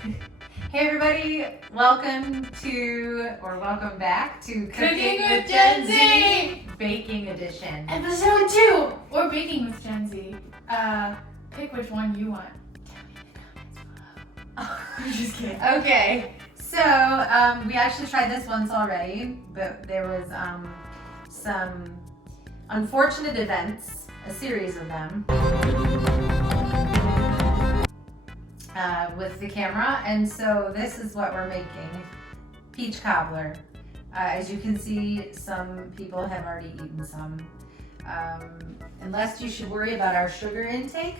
Hey everybody, welcome back to Cooking with Gen Z! Baking Edition. Episode 2! Or Baking with Gen Z. Pick which one you want. I'm just kidding. Okay, so we actually tried this once already, but there was some unfortunate events, a series of them, with the camera, and so this is what we're making. Peach cobbler. As you can see, some people have already eaten some. Unless you should worry about our sugar intake,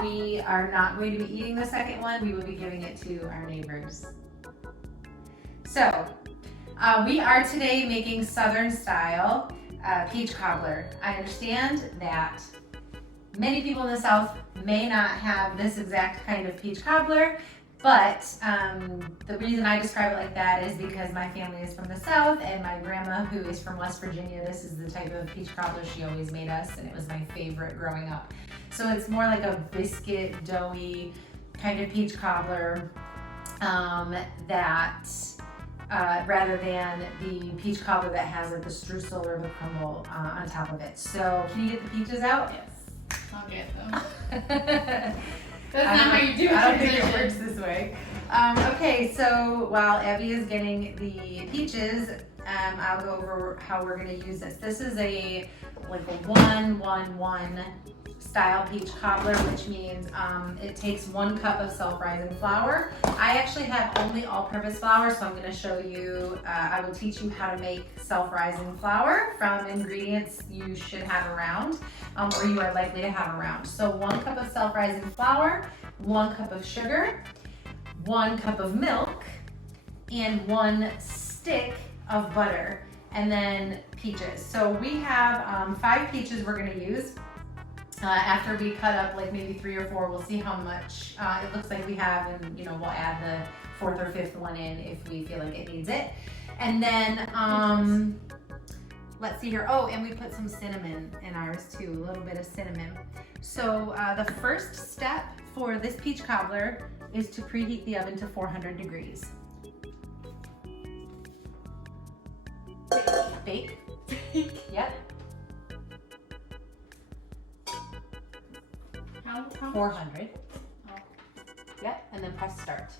we are not going to be eating the second one. We will be giving it to our neighbors. So, we are today making Southern style peach cobbler. I understand that many people in the South may not have this exact kind of peach cobbler, but the reason I describe it like that is because my family is from the South and my grandma, who is from West Virginia, this is the type of peach cobbler she always made us, and it was my favorite growing up. So it's more like a biscuit, doughy kind of peach cobbler rather than the peach cobbler that has like the streusel or the crumble on top of it. So can you get the peaches out? Yes, I'll get them. That's not how you do it. I don't think it works this way. Okay, so while Abby is getting the peaches, I'll go over how we're going to use this. This is a 1-1-1 style peach cobbler, which means it takes 1 cup of self-rising flour. I actually have only all-purpose flour, so I'm going to show you, I will teach you how to make self-rising flour from ingredients you should have around, or you are likely to have around. So 1 cup of self-rising flour, 1 cup of sugar, 1 cup of milk, and 1 stick of butter, and then peaches. So we have 5 peaches we're going to use. After we cut up like maybe 3 or 4, we'll see how much it looks like we have, and we'll add the 4th or 5th one in if we feel like it needs it. And then let's see here. Oh, and we put some cinnamon in ours too, a little bit of cinnamon. So the first step for this peach cobbler is to preheat the oven to 400 degrees. Bake? Yep. How 400. Oh. Yep, and then press start.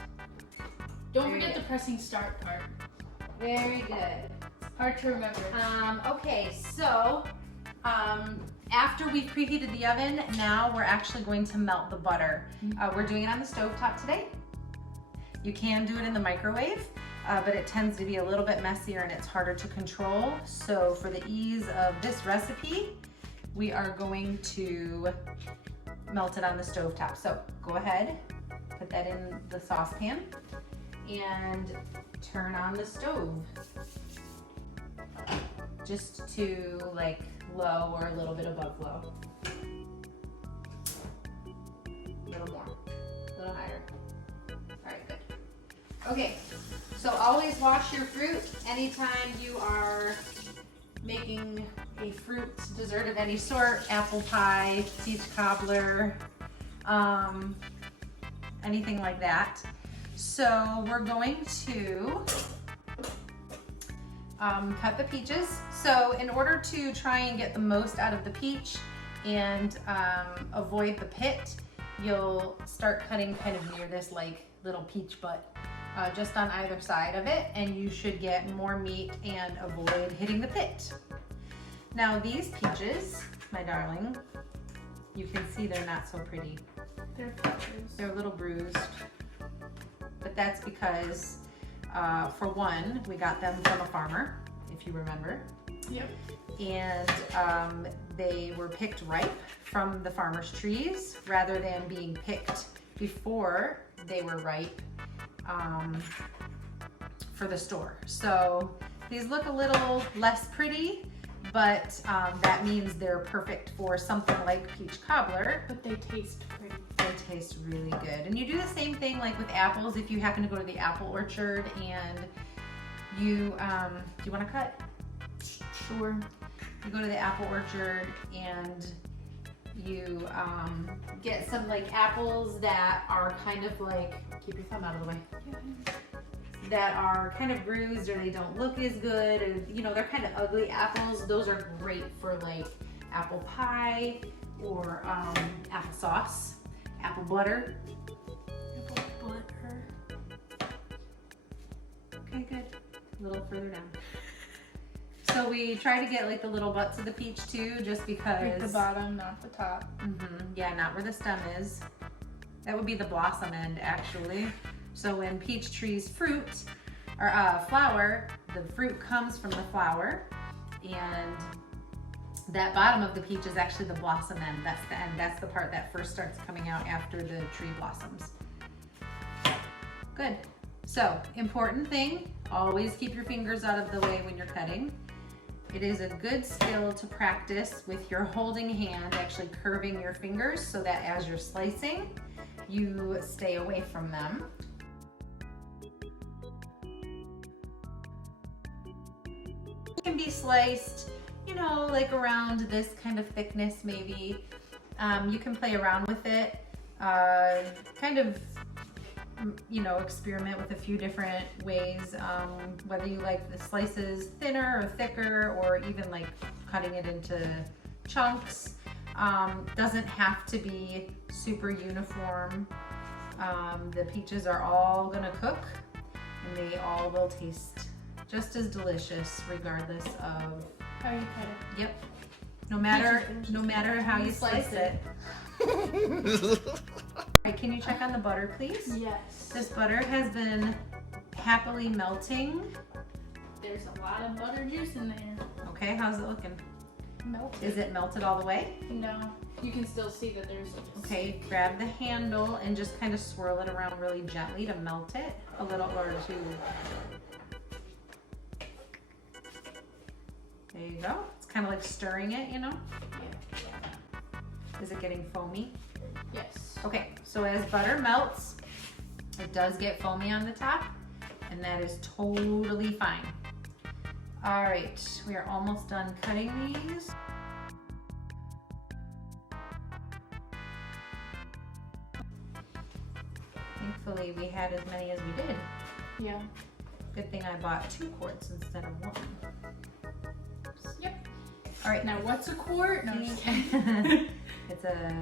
Don't forget the pressing start part. Very good. Hard to remember. Okay, so after we've preheated the oven, now we're actually going to melt the butter. We're doing it on the stovetop today. You can do it in the microwave, but it tends to be a little bit messier and it's harder to control. So for the ease of this recipe, we are going to melt it on the stovetop. So go ahead, put that in the saucepan and turn on the stove. Just to like low or a little bit above low. A little more, a little higher. All right, good. Okay, so always wash your fruit anytime you are making a fruit dessert of any sort, apple pie, peach cobbler, anything like that. So we're going to cut the peaches. So in order to try and get the most out of the peach and avoid the pit, you'll start cutting kind of near this like little peach butt, just on either side of it, and you should get more meat and avoid hitting the pit. Now these peaches, my darling, you can see they're not so pretty. They're a little bruised, but that's because for one, we got them from a farmer, if you remember. Yep. And they were picked ripe from the farmer's trees rather than being picked before they were ripe for the store. So these look a little less pretty, but that means they're perfect for something like peach cobbler. But they taste pretty. They taste really good. And you do the same thing like with apples. If you happen to go to the apple orchard and you, do you want to cut? Sure. You go to the apple orchard and you get some like apples that are kind of like, keep your thumb out of the way, that are kind of bruised or they don't look as good, or you know, they're kind of ugly apples. Those are great for like apple pie or applesauce, apple butter. Apple butter. Okay, good. A little further down. So we try to get like the little butts of the peach too, just because. Like the bottom, not the top. Yeah, not where the stem is. That would be the blossom end actually. So when peach trees fruit or flower, the fruit comes from the flower, and that bottom of the peach is actually the blossom end. That's the end. That's the part that first starts coming out after the tree blossoms. Good. So important thing, always keep your fingers out of the way when you're cutting. It is a good skill to practice with your holding hand, actually curving your fingers so that as you're slicing, you stay away from them. It can be sliced, you know, like around this kind of thickness maybe. You can play around with it, kind of, you know, experiment with a few different ways, whether you like the slices thinner or thicker, or even like cutting it into chunks. Doesn't have to be super uniform. The peaches are all gonna cook, and they all will taste just as delicious regardless of how you cut it. Yep. No matter how you slice it. Alright, can you check on the butter, please? Yes. This butter has been happily melting. There's a lot of butter juice in there. Okay, how's it looking? Melted. Is it melted all the way? No. You can still see that there's Okay, grab the handle and just kind of swirl it around really gently to melt it a little, or to. There you go. It's kind of like stirring it, you know? Yeah. Is it getting foamy? Yes. Okay, so as butter melts, it does get foamy on the top, and that is totally fine. All right, we are almost done cutting these. Thankfully, we had as many as we did. Yeah. Good thing I bought 2 quarts instead of 1. Yep. All right, Now what's a quart? No, just it's a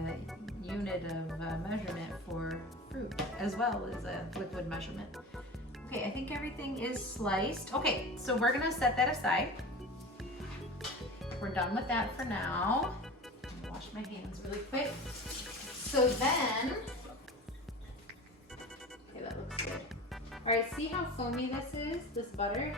unit of measurement for fruit as well as a liquid measurement. Okay, I think everything is sliced. Okay, so we're gonna set that aside. We're done with that for now. Wash my hands really quick. So then, okay, that looks good. All right, see how foamy this is, this butter?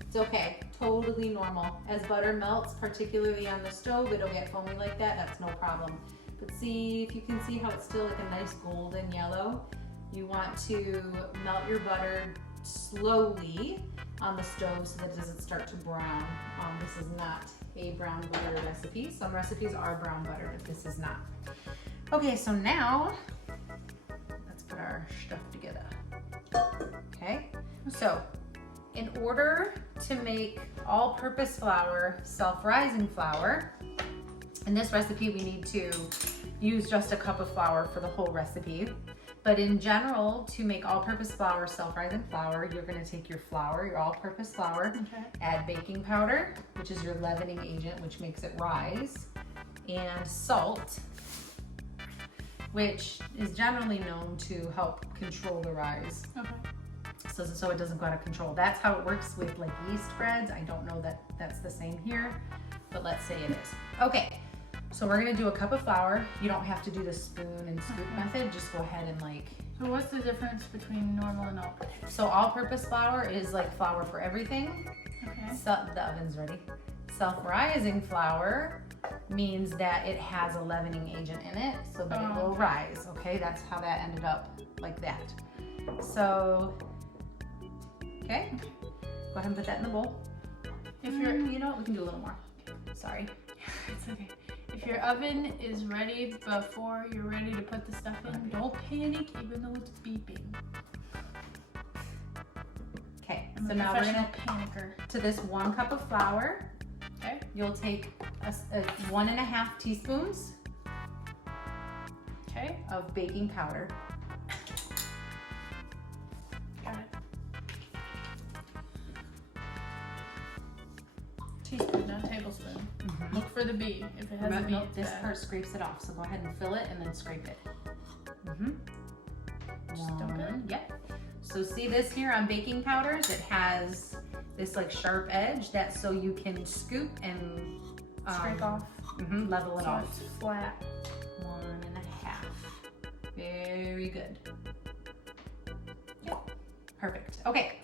It's okay, totally normal. As butter melts, particularly on the stove, it'll get foamy like that, that's no problem. But see, if you can see how it's still like a nice golden yellow, you want to melt your butter slowly on the stove so that it doesn't start to brown. This is not a brown butter recipe. Some recipes are brown butter, but this is not. Okay, so now, let's put our stuff together. Okay, so in order to make all-purpose flour self-rising flour, in this recipe we need to use just a cup of flour for the whole recipe. But in general, to make all-purpose flour self-rising flour, you're gonna take your flour, your all-purpose flour, add baking powder, which is your leavening agent, which makes it rise, and salt, which is generally known to help control the rise. Okay. So it doesn't go out of control. That's how it works with like yeast breads. I don't know that that's the same here, but let's say it is. Okay, so we're gonna do a cup of flour. You don't have to do the spoon and scoop method. Just go ahead and like. So what's the difference between normal and all-purpose? So all-purpose flour is like flour for everything. Okay. So the oven's ready. Self-rising flour means that it has a leavening agent in it so that it will rise. Okay, that's how that ended up like that. So. Okay, go ahead and put that in the bowl. If you're, You know what, we can do a little more. Sorry. it's okay. If your oven is ready before you're ready to put the stuff in, don't panic even though it's beeping. Okay, I'm so a now we're professional gonna, panicker. to this 1 cup of flour, Okay. you'll take 1.5 teaspoons Okay. of baking powder. Got it. Teaspoon, not tablespoon. Look for the B. If it has a B, No, it's this bad. part scrapes it off, so go ahead and fill it and then scrape it. Just dump it? Yep. So see this here on baking powders, it has this like sharp edge, that's so you can scoop and Scrape off. level it So off. it's flat. 1.5. Very good. Yep. Perfect. Okay.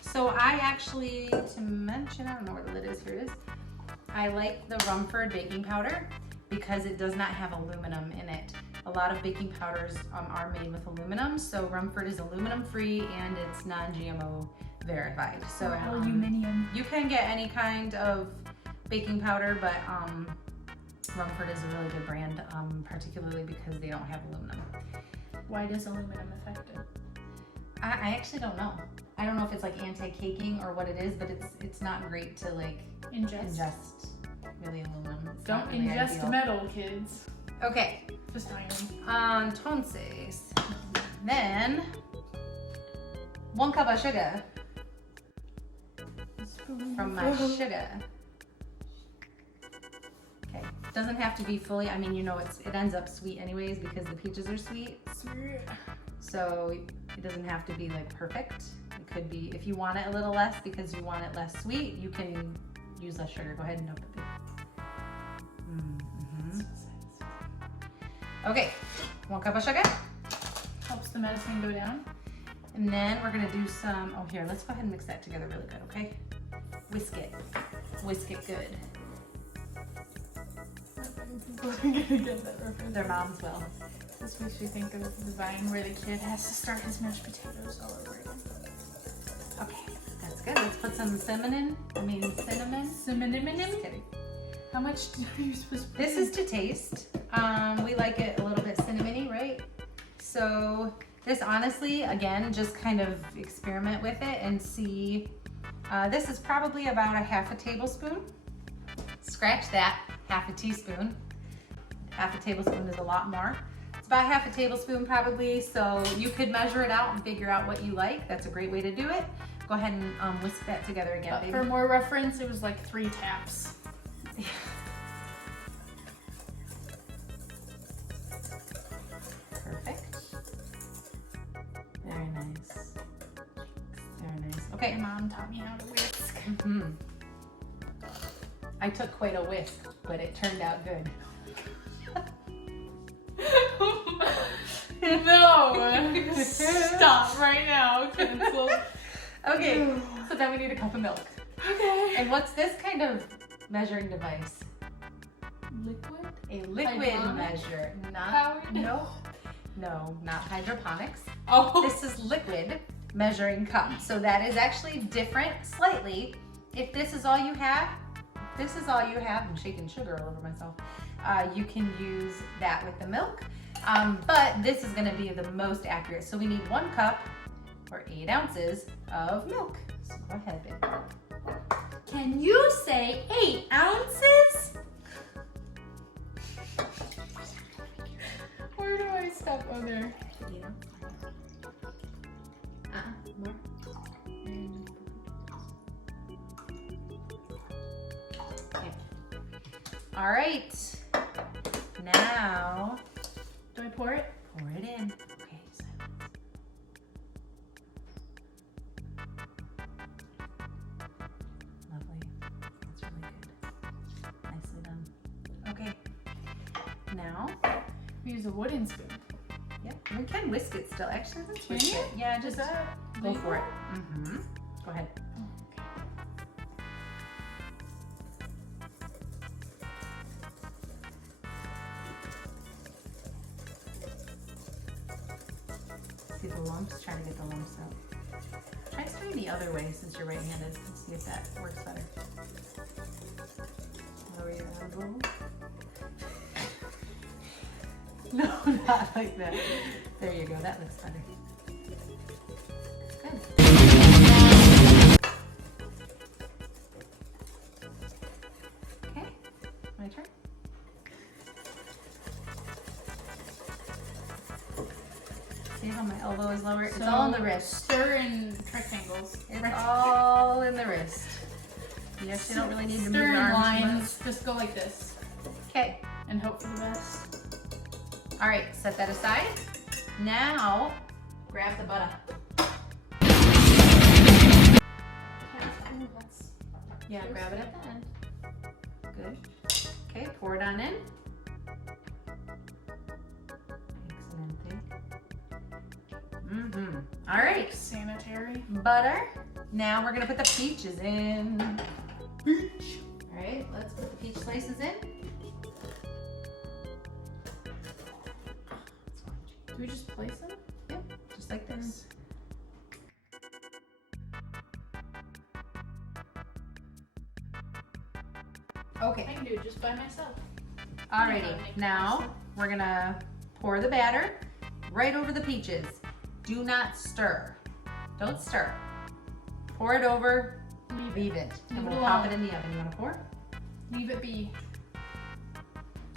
So I actually, to mention, I don't know where the lid is, here it is. I like the Rumford baking powder because it does not have aluminum in it. A lot of baking powders are made with aluminum, so Rumford is aluminum free and it's non-GMO verified. So Aluminium. you can get any kind of baking powder, but Rumford is a really good brand, particularly because they don't have aluminum. Why does aluminum affect it? I actually don't know. I don't know if it's like anti-caking or what it is, but it's not great to like ingest really aluminum. It's Don't not really ingest ideal. metal, kids. Okay. Just iron. Entonces, then 1 cup of sugar from my sugar. Okay, doesn't have to be fully. I mean, you know, it ends up sweet anyways because the peaches are sweet. Sweet. So it doesn't have to be like perfect. It could be, if you want it a little less because you want it less sweet, you can use less sugar. Go ahead and dump it there. Okay, 1 cup of sugar. Helps the medicine go down. And then we're gonna do some, oh here, let's go ahead and mix that together really good, okay? Whisk it good. People are gonna get that reference. Their moms will. This makes me think of the Vine where the kid has to start his mashed potatoes all over again. Okay, that's good. Let's put some cinnamon. Cinnamon. Just kidding. How much are you supposed to put? This is to taste. We like it a little bit cinnamony, right? So this honestly, again, just kind of experiment with it and see. This is probably about 1/2 tablespoon. Scratch that, 1/2 teaspoon. 1/2 tablespoon is a lot more. It's about 1/2 tablespoon probably, so you could measure it out and figure out what you like. That's a great way to do it. Go ahead and whisk that together again, But baby. for more reference, it was like 3 taps. Perfect. Very nice. Very nice. Okay. My mom taught me how to whisk. I took quite a whisk, but it turned out good. No! Stop right now. Cancel. Okay, so then we need a cup of milk. Okay. And what's this kind of measuring device? Liquid? A liquid Hydronic? measure. Powered? No, not hydroponics. Oh. This is liquid measuring cup. So that is actually different slightly. If this is all you have, I'm shaking sugar all over myself. You can use that with the milk. But this is gonna be the most accurate. So we need 1 cup or 8 ounces of milk. So go ahead, babe. Can you say 8 ounces? Where do I stop? Oh, there. More. Okay. All right. Now, Do I pour it? pour it in. Okay. Lovely. That's really good. Nicely done. Okay. Now, We use a wooden spoon. yep, we can whisk it still. Actually, let's Can whisk you? it. Yeah, Is just that go legal? for it. Go ahead. See the lumps? Try to get the lumps out. Try stirring the other way since you're right-handed. Let's see if that works better. Lower your elbow. No, not like that. There you go. That looks better. Good. how my elbow is lower? It's So all in the wrist. Stir in rectangles. It's all in the wrist. You actually don't really need to move Stir your in arms lines. Just go like this Okay. and hope for the best. All right, set that aside. Now, grab the butter. Yeah, grab it at the end. Good. Okay, pour it on in. Excellent. All right. Sanitary. Butter. Now we're gonna put the peaches in. Peach. All right, let's put the peach slices in. Do we just place them? Yep, just like this. Okay. I can do it just by myself. Alrighty, now we're gonna pour the batter right over the peaches. Do not stir. Don't stir. Pour it over, leave it. And we'll pop it in the oven. You wanna pour? Leave it be.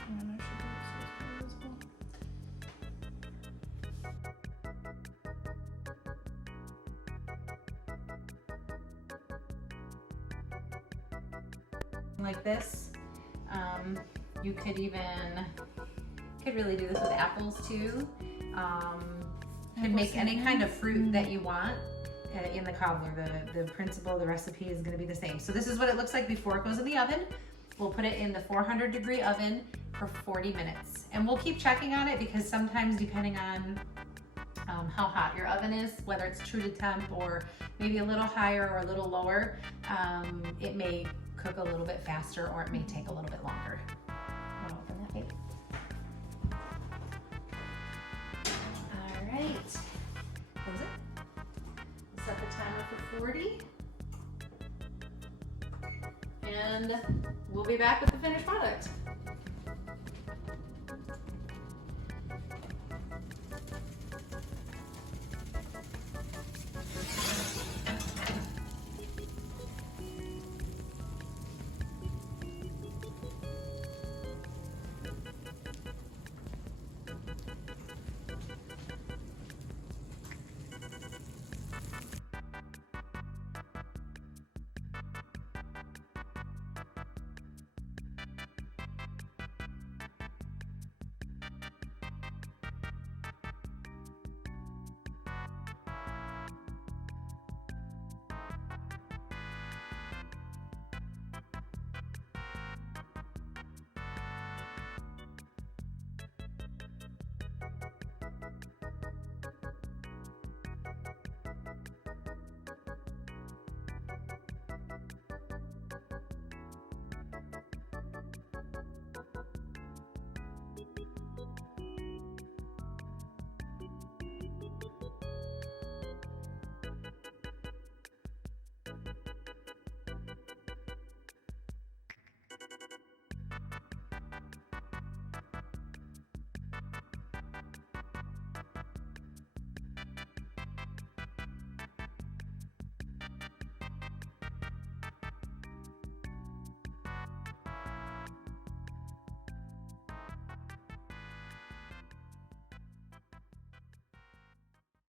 And then I should do this as well. Like this. You could really do this with apples too. You could make any kind of fruit that you want in the cobbler. The principle, the recipe is gonna be the same. So this is what it looks like before it goes in the oven. We'll put it in the 400-degree oven for 40 minutes. And we'll keep checking on it because sometimes depending on how hot your oven is, whether it's true to temp or maybe a little higher or a little lower, it may cook a little bit faster or it may take a little bit longer. Wanna open that, babe? All right, close it. We'll set the timer for 40. And we'll be back with the finished product.